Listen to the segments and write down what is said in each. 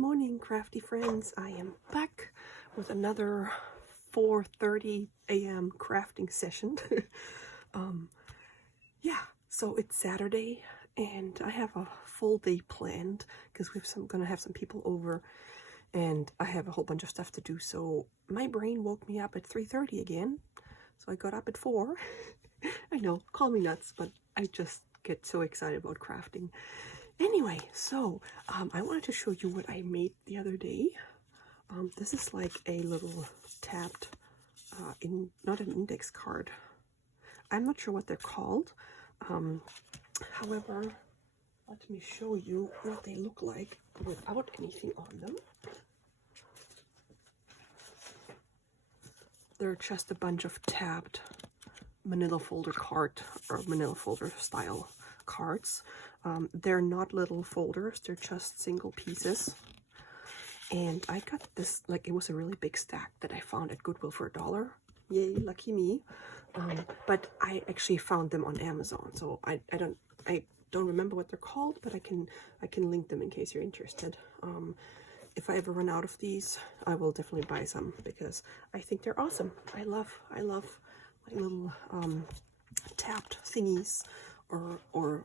morning, crafty friends. I am back with another 4:30 a.m. crafting session. Yeah, so it's Saturday and I have a full day planned because gonna have some people over and I have a whole bunch of stuff to do. So my brain woke me up at 3:30 again. So I got up at 4. I know, call me nuts, but I just get so excited about crafting. Anyway, so I wanted to show you what I made the other day. This is like a little tabbed, not an index card. I'm not sure what they're called. However, let me show you what they look like without anything on them. They're just a bunch of tabbed manila folder card or manila folder style cards. They're not little folders, they're just single pieces. And I got this, like, it was a really big stack that I found at Goodwill for $1. Yay, lucky me. But I actually found them on Amazon, so I don't remember what they're called, but I can link them in case you're interested. If I ever run out of these, I will definitely buy some because I think they're awesome. I love my little tabbed thingies or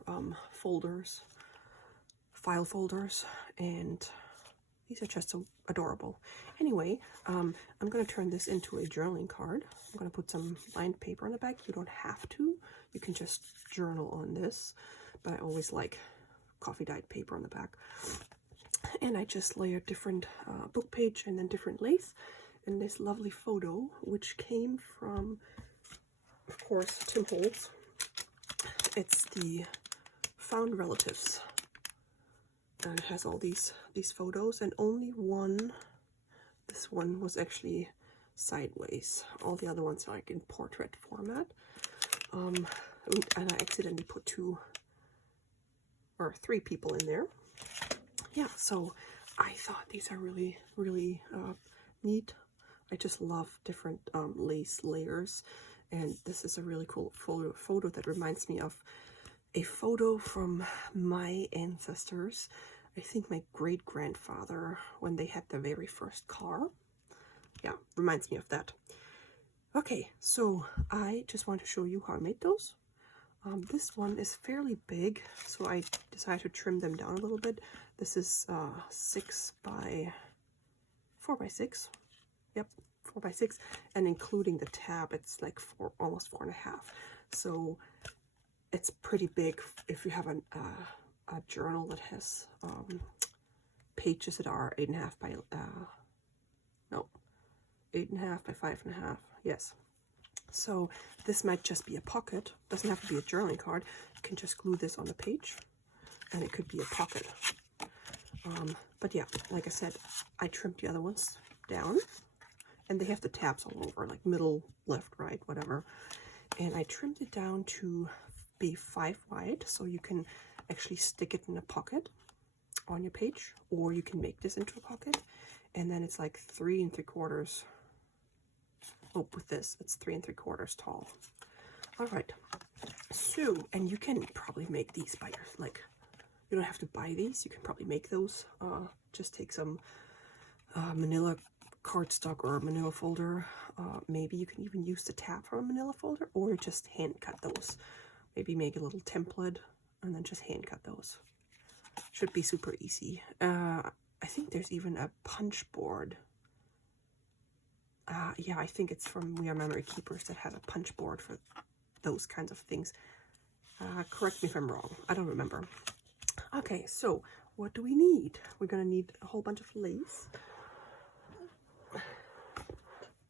folders, file folders, and these are just so adorable. Anyway, I'm going to turn this into a journaling card. I'm going to put some lined paper on the back. You don't have to. You can just journal on this, but I always like coffee dyed paper on the back. And I just layered different book page and then different lace and this lovely photo, which came from, of course, Tim Holtz. It's the Found Relatives. And it has all these photos, and only one, this one was actually sideways. All the other ones are like in portrait format. And I accidentally put 2 or 3 people in there. Yeah, so I thought these are really, really neat. I just love different lace layers, and this is a really cool photo that reminds me of a photo from my ancestors. I think my great-grandfather, when they had the very first car. Yeah, reminds me of that. Okay, so I just want to show you how I made those. This one is fairly big, so I decided to trim them down a little bit. This is 6 by 4 by 6. Yep, 4 by 6, and including the tab, it's like almost 4.5. So it's pretty big if you have a journal that has pages that are 8.5 by 8.5 by 5.5. Yes. So this might just be a pocket. Doesn't have to be a journaling card. You can just glue this on the page, and it could be a pocket. But yeah, like I said, I trimmed the other ones down, and they have the tabs all over, like middle, left, right, whatever. And I trimmed it down to be 5 wide, so you can actually stick it in a pocket on your page, or you can make this into a pocket, and then it's like 3 3/4. Oh, with this, it's 3 3/4 tall. All right. So, and you can probably make these by your, like, you don't have to buy these. You can probably make those. Just take some manila cardstock or manila folder. Maybe you can even use the tab from a manila folder, or just hand cut those. Maybe make a little template and then just hand cut those. Should be super easy. I think there's even a punch board. Yeah, I think it's from We Are Memory Keepers that has a punch board for those kinds of things. Correct me if I'm wrong. I don't remember. Okay, so what do we need? We're gonna need a whole bunch of lace.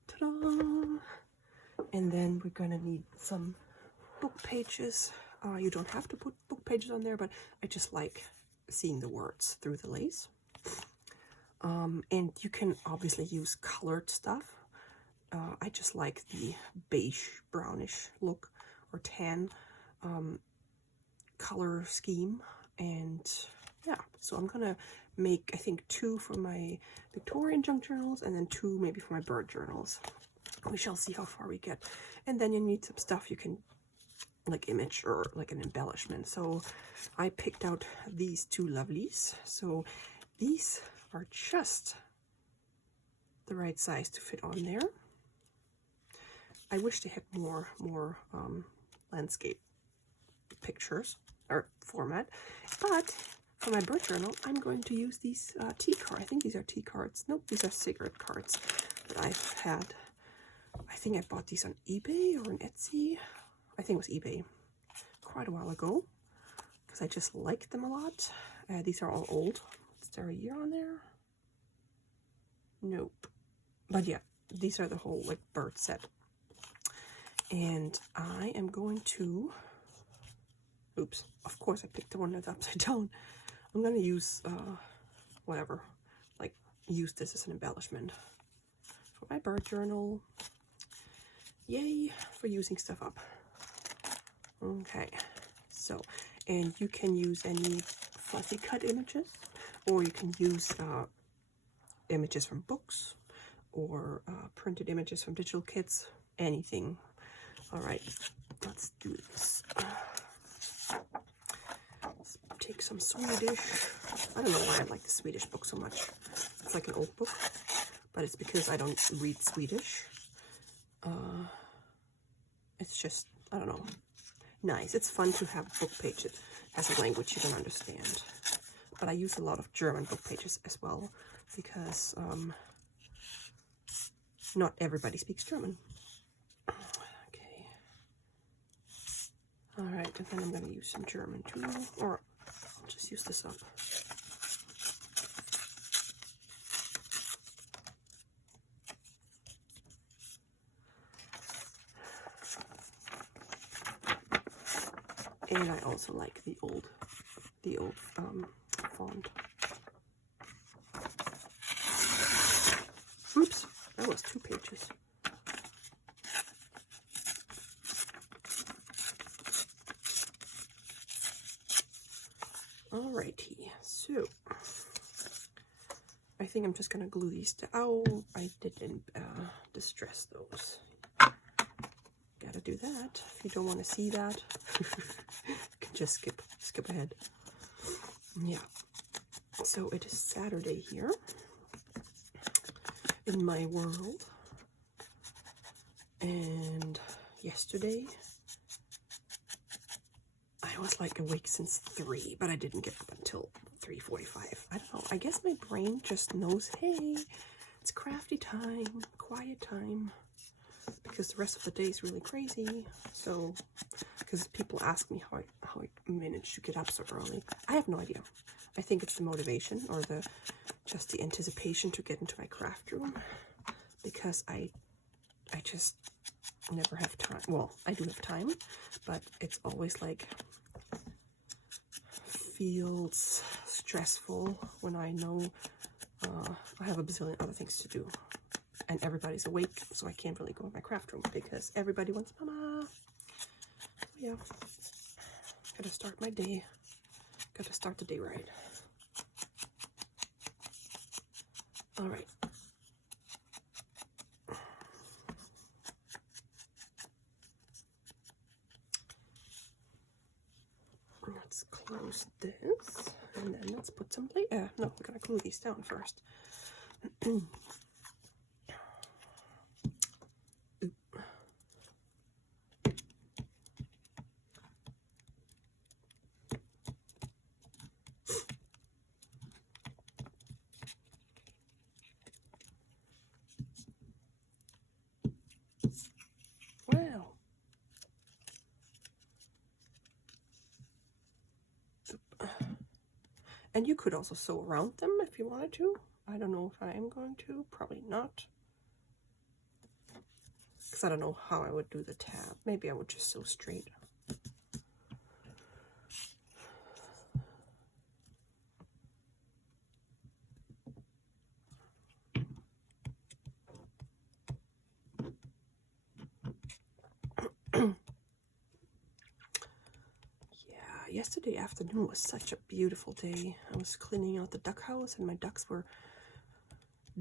Ta-da! And then we're gonna need some book pages. You don't have to put book pages on there, but I just like seeing the words through the lace. And you can obviously use colored stuff. I just like the beige brownish look or tan color scheme. And yeah, so I'm gonna make, I think, 2 for my Victorian junk journals and then 2 maybe for my bird journals. We shall see how far we get. And then you need some stuff you can like image or like an embellishment. So I picked out these 2 lovelies. So these are just the right size to fit on there. I wish they had more landscape pictures or format, but for my bird journal, I'm going to use these tea cards. I think these are tea cards. Nope, these are cigarette cards that I've had. I think I bought these on eBay or on Etsy. I think it was eBay quite a while ago because I just liked them a lot. These are all old. Is there a year on there? Nope. But yeah, these are the whole like bird set. And I am going to, oops, of course I picked the one that's upside down. I'm going to use, whatever, like use this as an embellishment for my bird journal. Yay for using stuff up. Okay, so, and you can use any fuzzy cut images, or you can use images from books, or printed images from digital kits, anything. All right, let's do this. Let's take some Swedish. I don't know why I like the Swedish book so much. It's like an old book, but it's because I don't read Swedish. It's just, I don't know, nice. It's fun to have a book page that has a language you can understand. But I use a lot of German book pages as well, because not everybody speaks German. Okay. All right, and then I'm going to use some German too, or I'll just use this up. And I also like the old font. Oops, that was 2 pages. Alrighty, so I think I'm just gonna glue these down. I didn't distress those. Gotta do that. If you don't want to see that, you can just skip ahead. Yeah. So it is Saturday here in my world, and yesterday I was like awake since 3, but I didn't get up until 3:45. I don't know. I guess my brain just knows, hey, it's crafty time, quiet time. Because the rest of the day is really crazy. So, because people ask me how I managed to get up so early. I have no idea. I think it's the motivation or just the anticipation to get into my craft room. Because I just never have time. Well, I do have time, but it's always like feels stressful when I know I have a bazillion other things to do. And everybody's awake, so I can't really go in my craft room because everybody wants mama. So yeah, gotta start my day. Gotta start the day right. All right. Let's close this, and then let's put some no, we're gonna glue these down first. Wow. And you could also sew around them if you wanted to. I don't know if I am going to. Probably not. Because I don't know how I would do the tab. Maybe I would just sew straight. Yesterday afternoon was such a beautiful day. I was cleaning out the duck house and my ducks were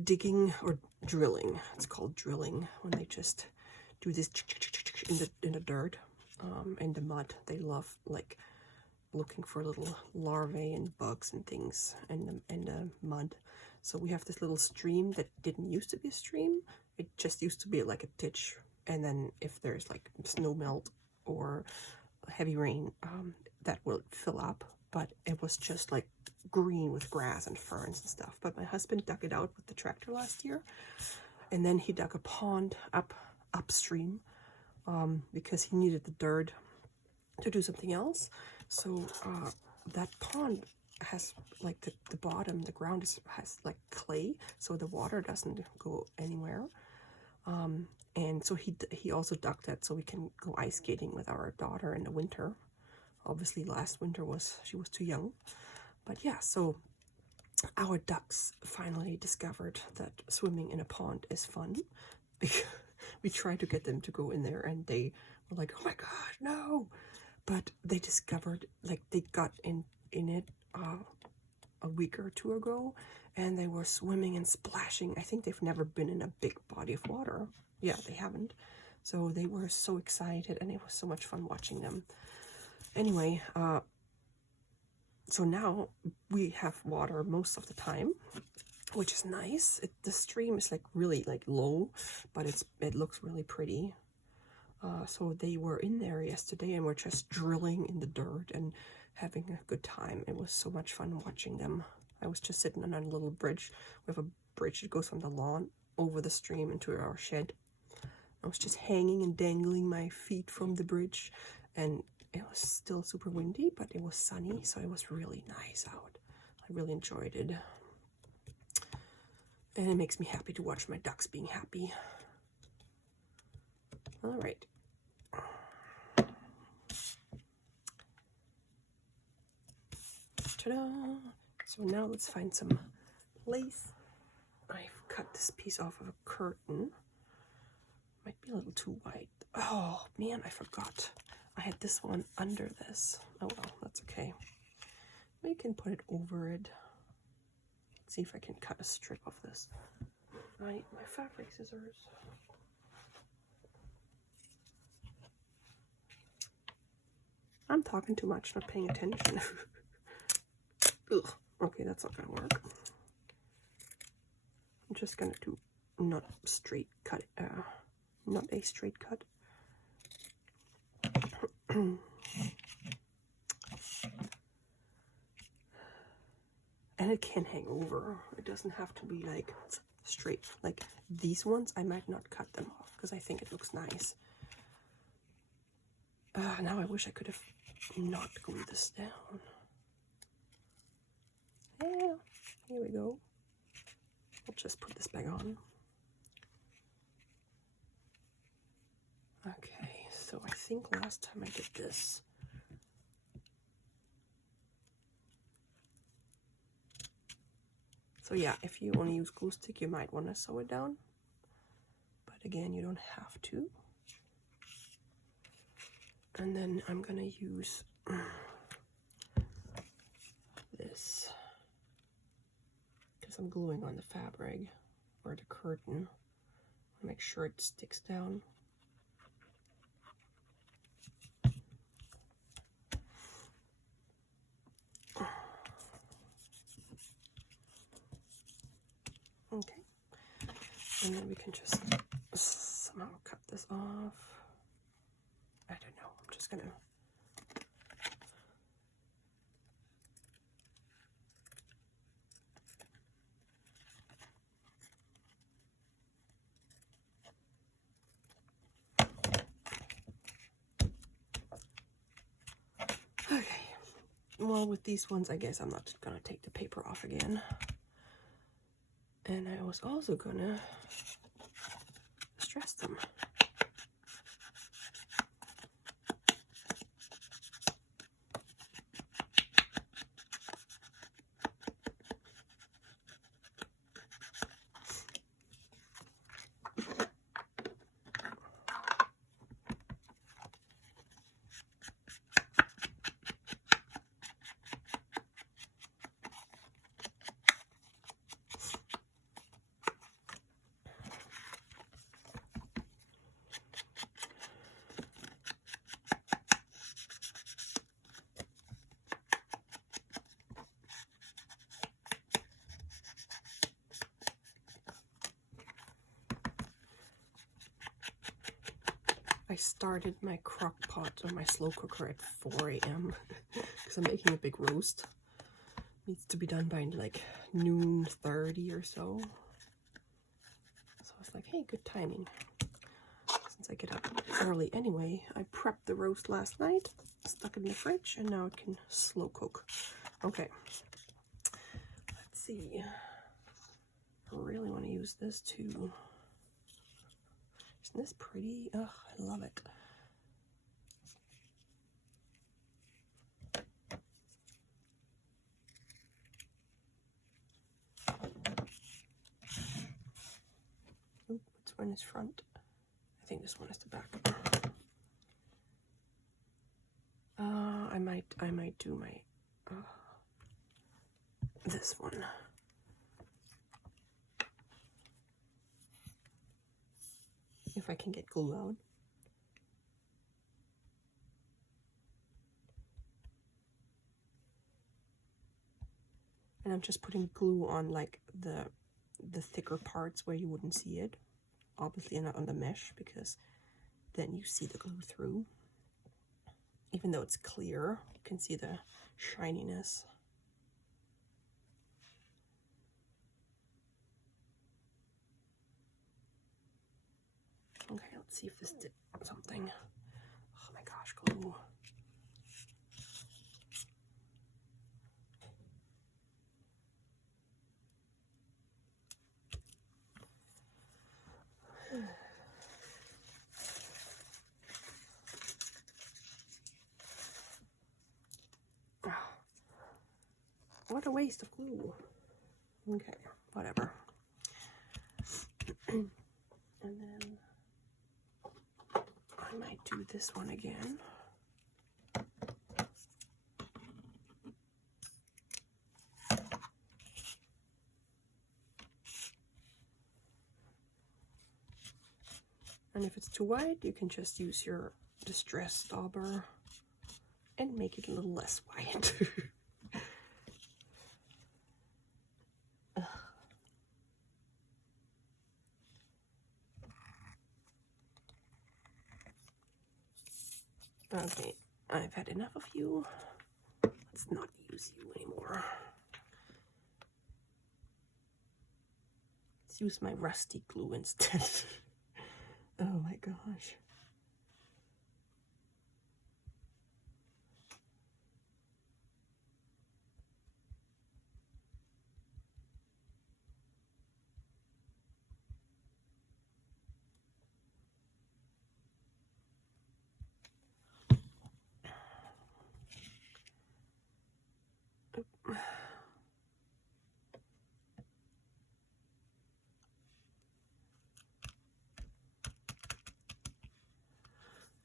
digging or drilling. It's called drilling when they just do this in the dirt, in the mud. They love like looking for little larvae and bugs and things in the mud. So we have this little stream that didn't used to be a stream. It just used to be like a ditch. And then if there's like snow melt or heavy rain, that will fill up. But it was just like green with grass and ferns and stuff. But my husband dug it out with the tractor last year. And then he dug a pond upstream because he needed the dirt to do something else. So that pond has like the bottom, the ground has like clay, so the water doesn't go anywhere. And so he also dug that so we can go ice skating with our daughter in the winter. Obviously last winter she was too young. But yeah, so our ducks finally discovered that swimming in a pond is fun. We tried to get them to go in there and they were like, oh my god, no. But they discovered, like, they got in it a week or two ago, and they were swimming and splashing. I think they've never been in a big body of water. Yeah, they haven't. So they were so excited, and it was so much fun watching them. Anyway, so now we have water most of the time, which is nice. The stream is like really like low, but it looks really pretty. So they were in there yesterday and we're just drilling in the dirt and having a good time. It was so much fun watching them. I was just sitting on a little bridge. We have a bridge that goes from the lawn over the stream into our shed. I was just hanging and dangling my feet from the bridge, and it was still super windy, but it was sunny, so it was really nice out. I really enjoyed it. And it makes me happy to watch my ducks being happy. All right. Ta-da! So now let's find some lace. I've cut this piece off of a curtain. Might be a little too wide. Oh man, I forgot. I had this one under this. Oh well, that's okay. We can put it over it. Let's see if I can cut a strip of this. My fabric scissors. I'm talking too much, not paying attention. Ugh. Okay, that's not gonna work. I'm just gonna do not a straight cut. And it can hang over. It doesn't have to be like straight. Like these ones, I might not cut them off because I think it looks nice. Now I wish I could have not glued this down. Yeah, here we go. I'll just put this back on. Okay, so I think last time I did this, so yeah, if you only use glue stick, you might want to sew it down. But again, you don't have to. And then I'm going to use this because I'm gluing on the fabric or the curtain. Make sure it sticks down. Okay, and then we can just somehow cut this off. I don't know, I'm just gonna okay. Well, with these ones, I guess I'm not gonna take the paper off again. And I was also gonna stress them. I started my crock pot or my slow cooker at 4 a.m. because I'm making a big roast. Needs to be done by like noon 30 or so. So I was like, hey, good timing. Since I get up early anyway, I prepped the roast last night, stuck it in the fridge, and now it can slow cook. Okay. Let's see. I really want to use this too. Isn't this pretty? Oh, I love it. Ooh, which one is front? I think this one is the back. I might do my this one. If I can get glue out. And I'm just putting glue on like the thicker parts where you wouldn't see it. Obviously not on the mesh, because then you see the glue through. Even though it's clear, you can see the shininess. Okay, let's see if this did something. Oh my gosh, glue. What a waste of glue. Okay, whatever. And then I might do this one again. And if it's too white, you can just use your distress dauber and make it a little less white. Okay, I've had enough of you. Let's not use you anymore. Let's use my rusty glue instead. Oh my gosh.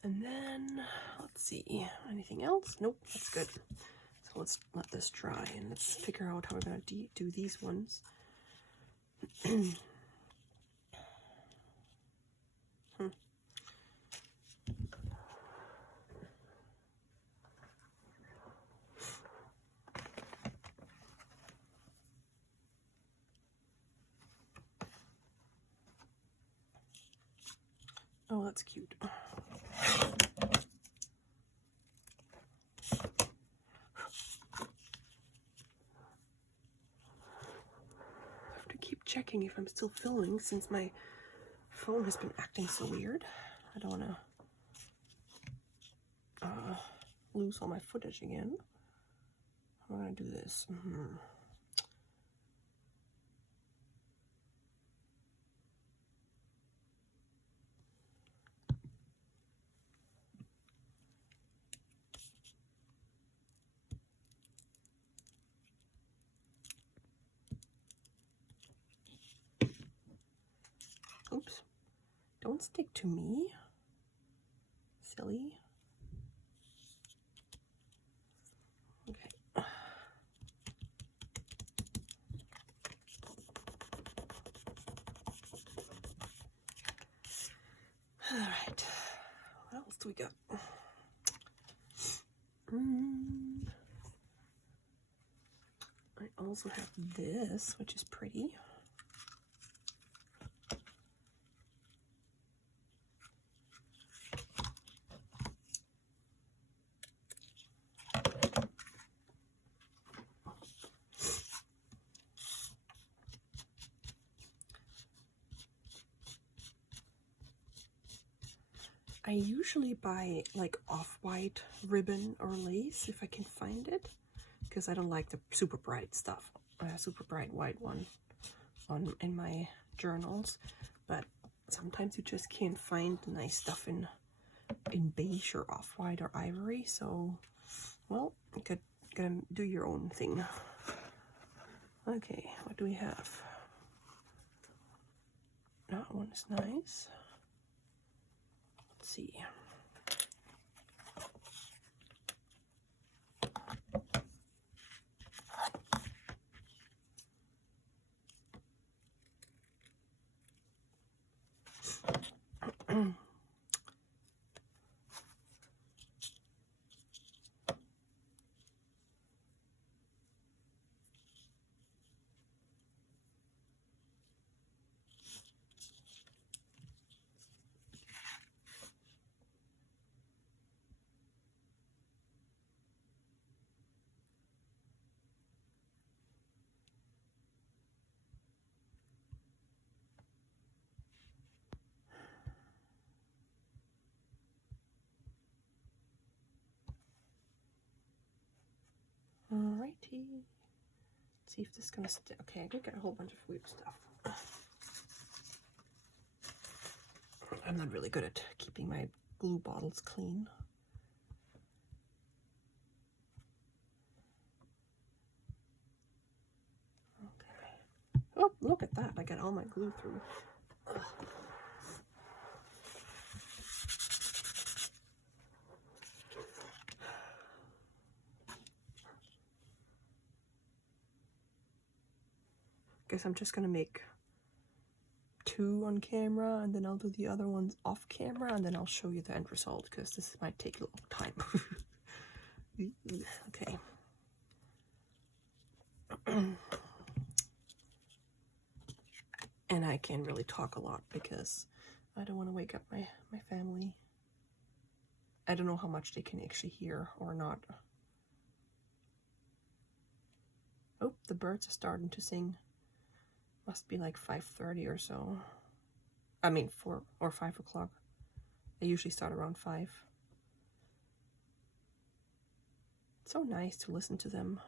And then, let's see, anything else? Nope, that's good. So let's let this dry and let's figure out how we're going to do these ones. Oh, that's cute. Checking if I'm still filming since my phone has been acting so weird. I don't want to lose all my footage again. I'm gonna do this. Oops. Don't stick to me. Silly. Okay. Alright. What else do we got? I also have this, which is pretty. I usually buy like off-white ribbon or lace if I can find it, because I don't like the super bright stuff, super bright white one in my journals. But sometimes you just can't find nice stuff in beige or off-white or ivory. So, well, you gotta do your own thing. Okay, what do we have? That one is nice. Let's see. Alrighty. Let's see if this is gonna stick. Okay, I did get a whole bunch of weird stuff. I'm not really good at keeping my glue bottles clean. Okay. Oh, look at that. I got all my glue through. Ugh. Guess I'm just gonna make 2 on camera, and then I'll do the other ones off camera, and then I'll show you the end result, because this might take a little time. Okay. And I can't really talk a lot because I don't want to wake up my family. I don't know how much they can actually hear or not. Oh, the birds are starting to sing. Must be like 5:30 or so. I mean 4 or 5 o'clock. They usually start around 5. It's so nice to listen to them.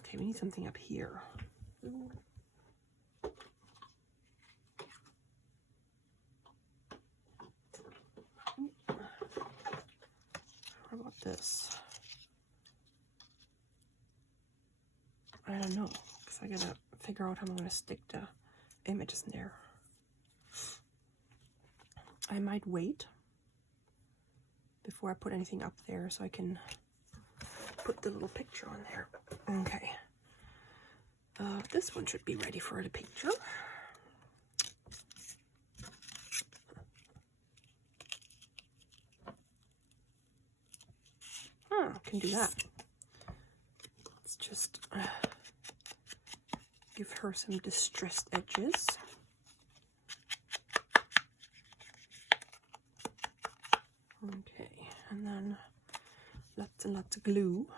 Okay, we need something up here. What about this? I don't know, because I gotta figure out how I'm gonna stick the images in there. I might wait before I put anything up there so I can put the little picture on there. Okay. This one should be ready for the picture. I can do that. Let's just give her some distressed edges. Okay, and then lots and lots of glue.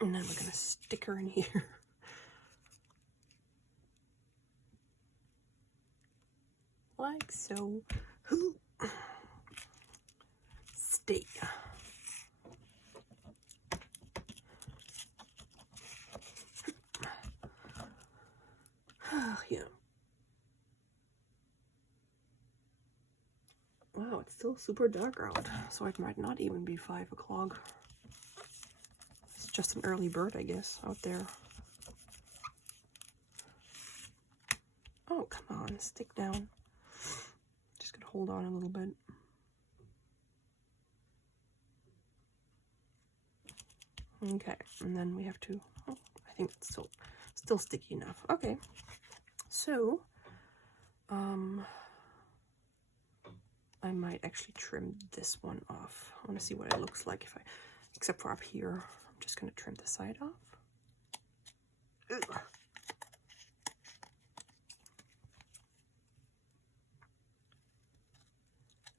And then we're gonna stick her in here. Like so. Stay. Yeah. Wow, it's still super dark out, so it might not even be 5 o'clock. It's just an early bird, I guess, out there. Oh, come on, stick down. Just gonna hold on a little bit. Okay, and then we have to, oh, I think it's still sticky enough. Okay, so I might actually trim this one off. I want to see what it looks like if I, except for up here. I'm just going to trim the side off. Ugh.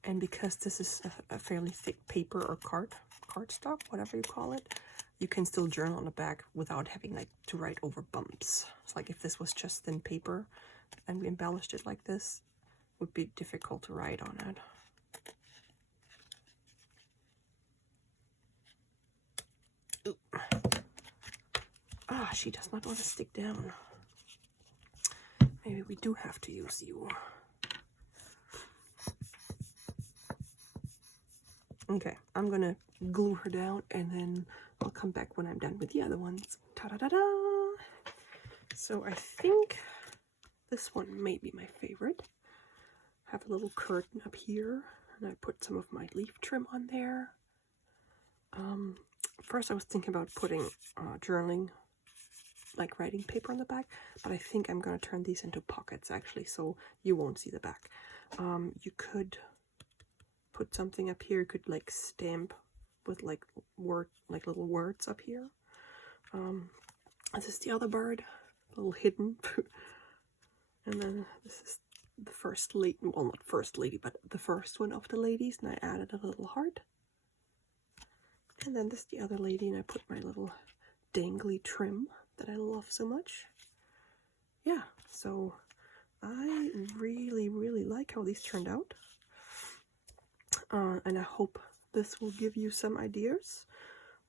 And because this is a fairly thick paper or cardstock, whatever you call it, you can still journal on the back without having like to write over bumps. It's like if this was just thin paper and we embellished it like this, it would be difficult to write on it. Ooh. Ah, she does not want to stick down. Maybe we do have to use you. Okay, I'm gonna glue her down and then I'll come back when I'm done with the other ones. Ta-da-da-da! So I think this one may be my favorite. I have a little curtain up here and I put some of my leaf trim on there. First I was thinking about putting journaling, like writing paper on the back, but I think I'm gonna turn these into pockets actually, so you won't see the back. You could put something up here. You could like stamp with like little words up here. This is the other bird, a little hidden. And then this is the first lady, well not first lady, but the first one of the ladies, and I added a little heart. And then this is the other lady, and I put my little dangly trim that I love so much. Yeah, so I really like how these turned out. And I hope this will give you some ideas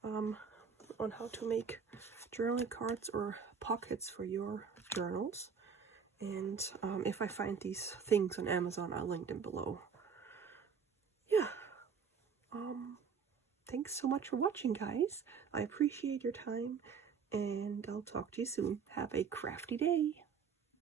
on how to make journaling cards or pockets for your journals. And if I find these things on Amazon, I'll link them below. Yeah. Thanks so much for watching, guys. I appreciate your time, and I'll talk to you soon. Have a crafty day.